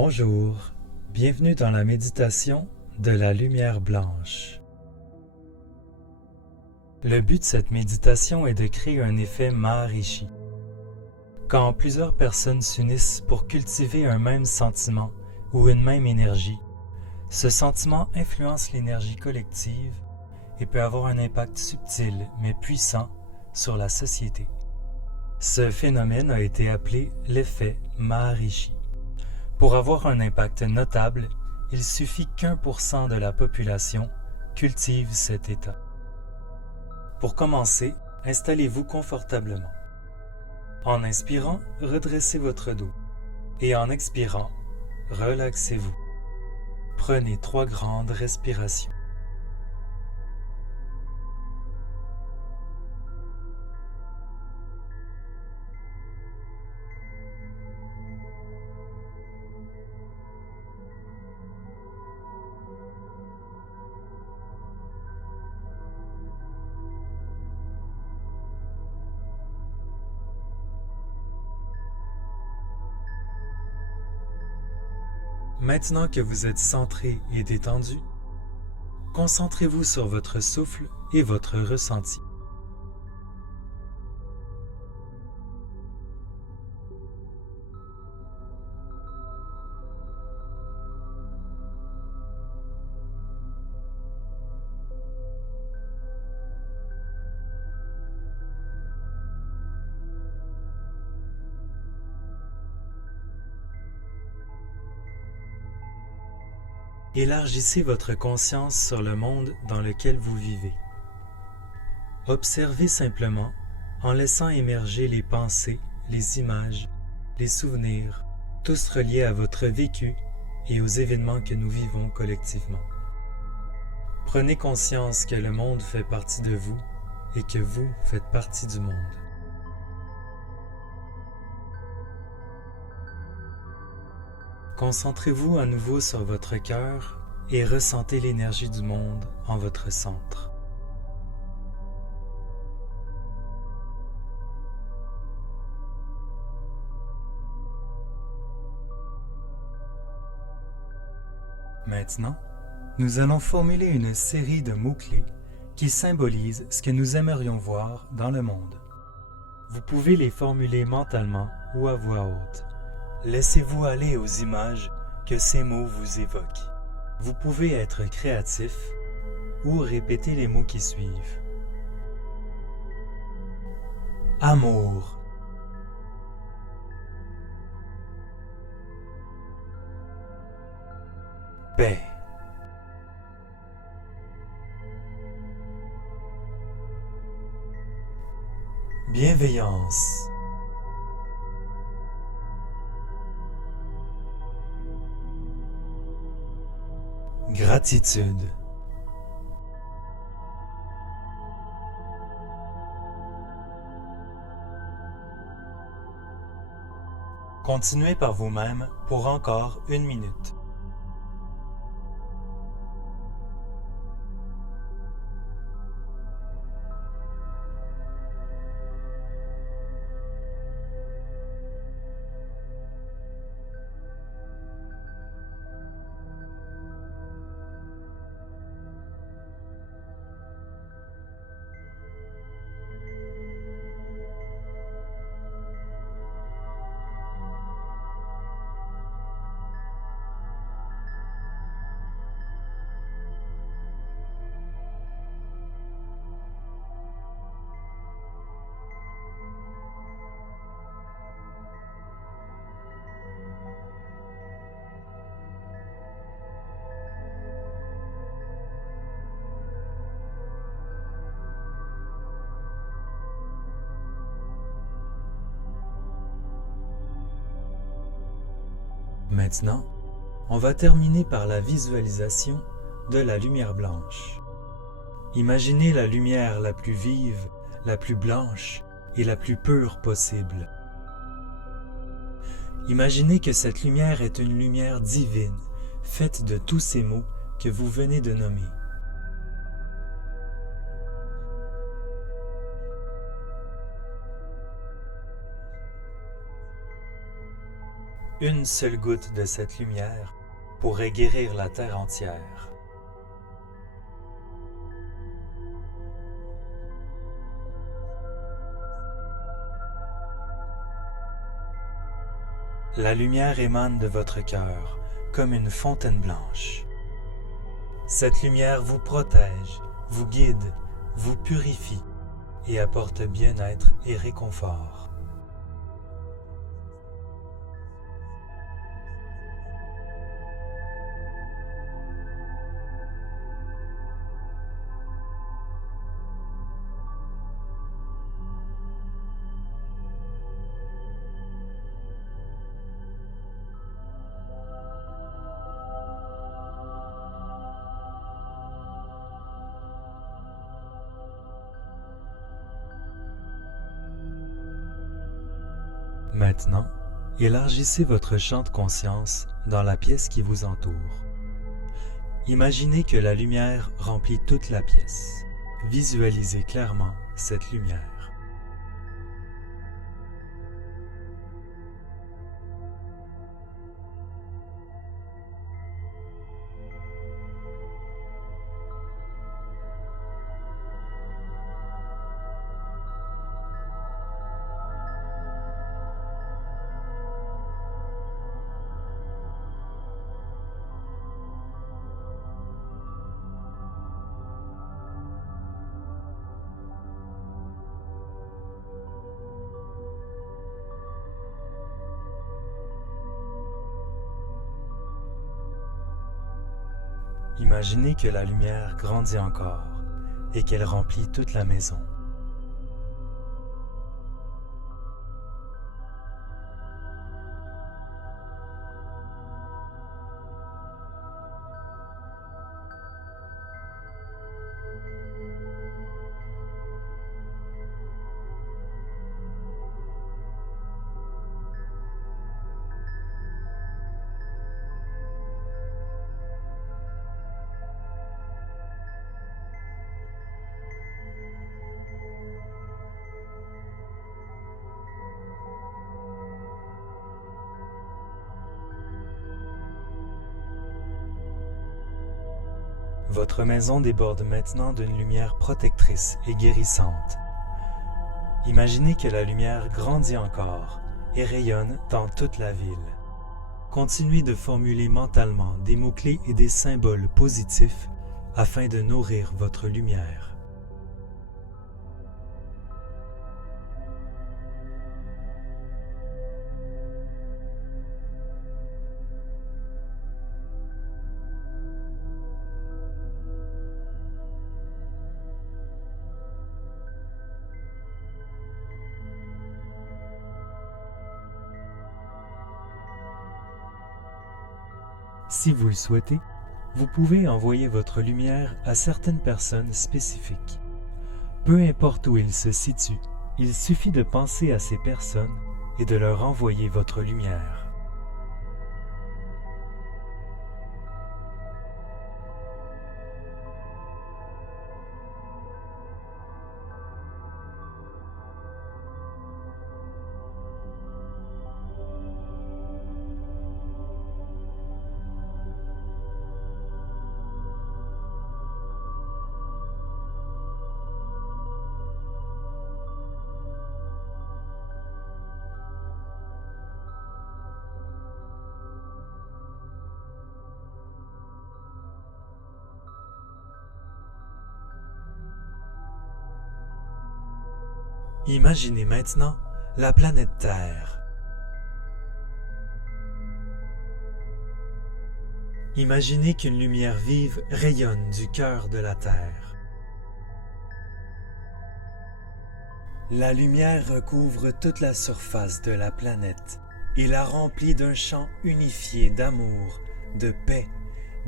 Bonjour, bienvenue dans la méditation de la lumière blanche. Le but de cette méditation est de créer un effet Maharishi. Quand plusieurs personnes s'unissent pour cultiver un même sentiment ou une même énergie, ce sentiment influence l'énergie collective et peut avoir un impact subtil mais puissant sur la société. Ce phénomène a été appelé l'effet Maharishi. Pour avoir un impact notable, il suffit qu'1% de la population cultive cet état. Pour commencer, installez-vous confortablement. En inspirant, redressez votre dos et en expirant, relaxez-vous. Prenez 3 grandes respirations. Maintenant que vous êtes centré et détendu, concentrez-vous sur votre souffle et votre ressenti. Élargissez votre conscience sur le monde dans lequel vous vivez. Observez simplement en laissant émerger les pensées, les images, les souvenirs, tous reliés à votre vécu et aux événements que nous vivons collectivement. Prenez conscience que le monde fait partie de vous et que vous faites partie du monde. Concentrez-vous à nouveau sur votre cœur et ressentez l'énergie du monde en votre centre. Maintenant, nous allons formuler une série de mots-clés qui symbolisent ce que nous aimerions voir dans le monde. Vous pouvez les formuler mentalement ou à voix haute. Laissez-vous aller aux images que ces mots vous évoquent. Vous pouvez être créatif ou répéter les mots qui suivent. Amour, paix, bienveillance, gratitude, continuez par vous-même pour encore 1 minute. Maintenant, on va terminer par la visualisation de la lumière blanche. Imaginez la lumière la plus vive, la plus blanche et la plus pure possible. Imaginez que cette lumière est une lumière divine, faite de tous ces mots que vous venez de nommer. Une seule goutte de cette lumière pourrait guérir la terre entière. La lumière émane de votre cœur comme une fontaine blanche. Cette lumière vous protège, vous guide, vous purifie et apporte bien-être et réconfort. Maintenant, élargissez votre champ de conscience dans la pièce qui vous entoure. Imaginez que la lumière remplit toute la pièce. Visualisez clairement cette lumière. Imaginez que la lumière grandit encore et qu'elle remplit toute la maison. Votre maison déborde maintenant d'une lumière protectrice et guérissante. Imaginez que la lumière grandit encore et rayonne dans toute la ville. Continuez de formuler mentalement des mots-clés et des symboles positifs afin de nourrir votre lumière. Si vous le souhaitez, vous pouvez envoyer votre lumière à certaines personnes spécifiques. Peu importe où ils se situent, il suffit de penser à ces personnes et de leur envoyer votre lumière. Imaginez maintenant la planète Terre. Imaginez qu'une lumière vive rayonne du cœur de la Terre. La lumière recouvre toute la surface de la planète et la remplit d'un champ unifié d'amour, de paix,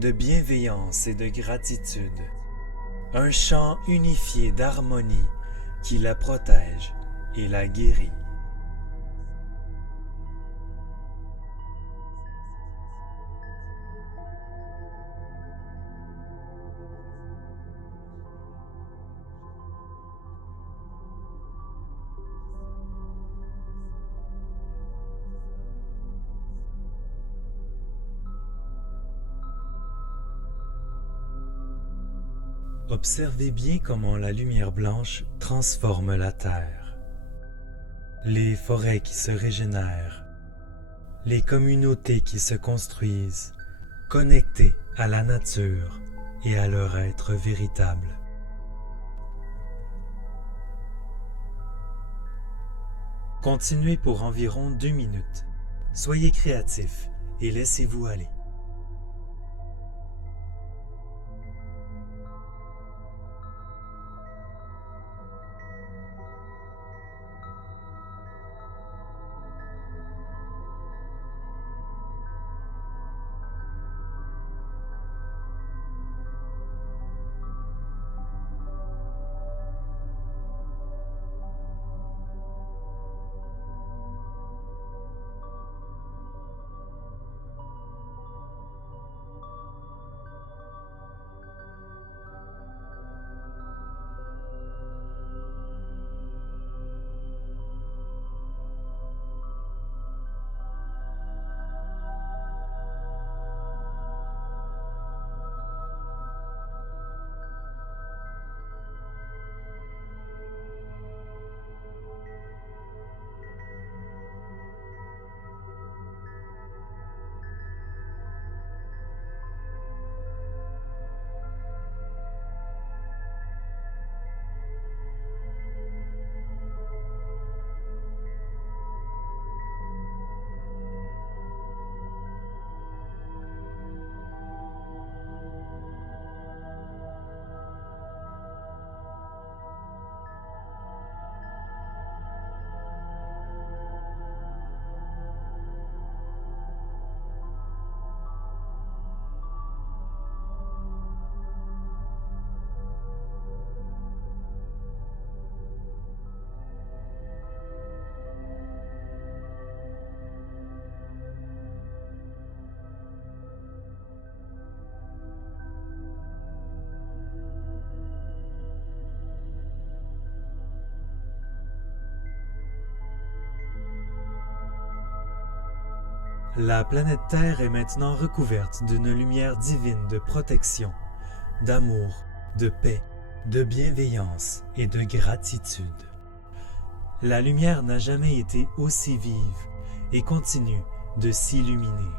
de bienveillance et de gratitude. Un champ unifié d'harmonie qui la protège et la guérit. Observez bien comment la lumière blanche transforme la terre. Les forêts qui se régénèrent, les communautés qui se construisent, connectées à la nature et à leur être véritable. Continuez pour environ 2 minutes. Soyez créatifs et laissez-vous aller. La planète Terre est maintenant recouverte d'une lumière divine de protection, d'amour, de paix, de bienveillance et de gratitude. La lumière n'a jamais été aussi vive et continue de s'illuminer.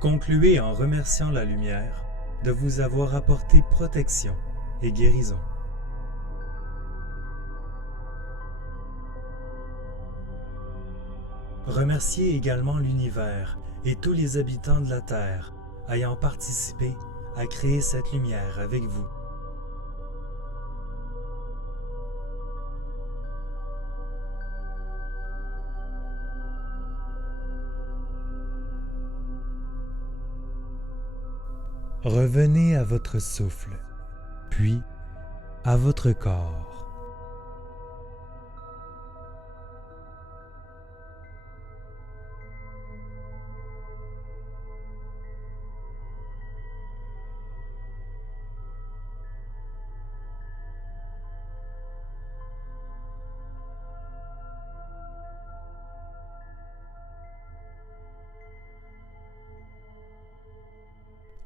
Concluez en remerciant la lumière de vous avoir apporté protection et guérison. Remerciez également l'univers et tous les habitants de la Terre ayant participé à créer cette lumière avec vous. Revenez à votre souffle, puis à votre corps.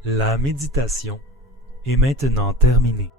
La méditation est maintenant terminée.